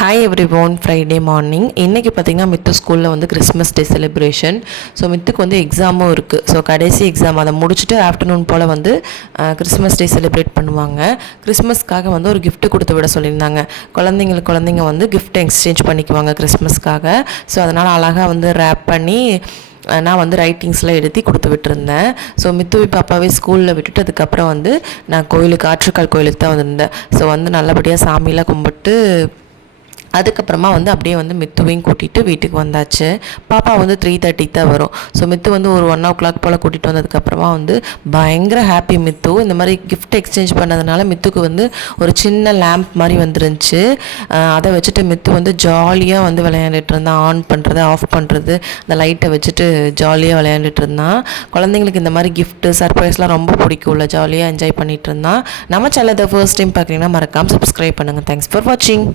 Hi every one, Friday morning. இன்றைக்கி பார்த்திங்கன்னா மித்து ஸ்கூலில் வந்து கிறிஸ்மஸ் டே செலிப்ரேஷன். ஸோ மித்துக்கு வந்து எக்ஸாமும் இருக்குது. ஸோ கடைசி எக்ஸாம் அதை முடிச்சுட்டு ஆஃப்டர்நூன் போல் வந்து கிறிஸ்மஸ் டே செலிப்ரேட் பண்ணுவாங்க. கிறிஸ்மஸ்க்காக வந்து ஒரு கிஃப்ட் கொடுத்து விட சொல்லியிருந்தாங்க. குழந்தைங்க வந்து கிஃப்ட் எக்ஸ்சேஞ்ச் பண்ணிக்குவாங்க கிறிஸ்மஸ்க்காக. ஸோ அதனால் அழகாக வந்து ரேப் பண்ணி நான் வந்து ரைட்டிங்ஸ்லாம் எழுதி கொடுத்து விட்டுருந்தேன். ஸோ மித்துவி பாப்பாவே ஸ்கூலில் விட்டுட்டு அதுக்கப்புறம் வந்து நான் கோயிலுக்கு ஆற்றுக்கால் கோயிலுக்கு தான் வந்திருந்தேன். ஸோ வந்து நல்லபடியாக சாமியெலாம் கும்பிட்டு அதுக்கப்புறமா வந்து அப்படியே வந்து மித்துவையும் கூட்டிகிட்டு வீட்டுக்கு வந்தாச்சு. பாப்பா வந்து 3:30 தான் வரும். ஸோ மித்து வந்து ஒரு 1 o'clock போல் கூட்டிகிட்டு வந்ததுக்கப்புறமா வந்து பயங்கர ஹாப்பி மித்து. இந்த மாதிரி கிஃப்ட் எக்ஸ்சேஞ்ச் பண்ணதுனால மித்துக்கு வந்து ஒரு சின்ன லேம்ப் மாதிரி வந்துருந்துச்சு. அதை வச்சுட்டு மித்து வந்து ஜாலியாக வந்து விளையாண்டுட்டு இருந்தான். ஆன் பண்ணுறது, ஆஃப் பண்ணுறது, அந்த லைட்டை வச்சுட்டு ஜாலியாக விளையாண்டுட்டு இருந்தான். குழந்தைங்களுக்கு இந்த மாதிரி கிஃப்ட்டு சர்ப்ரைஸ்லாம் ரொம்ப பிடிக்கும்ல, ஜாலியாக என்ஜாய் பண்ணிகிட்டு இருந்தான். நம்ம சேனலை ஃபர்ஸ்ட் டைம் பார்க்குறீங்கன்னா மறக்காமல் சப்ஸ்கிரைப் பண்ணுங்கள். தேங்க்ஸ் ஃபார் வாட்சிங்.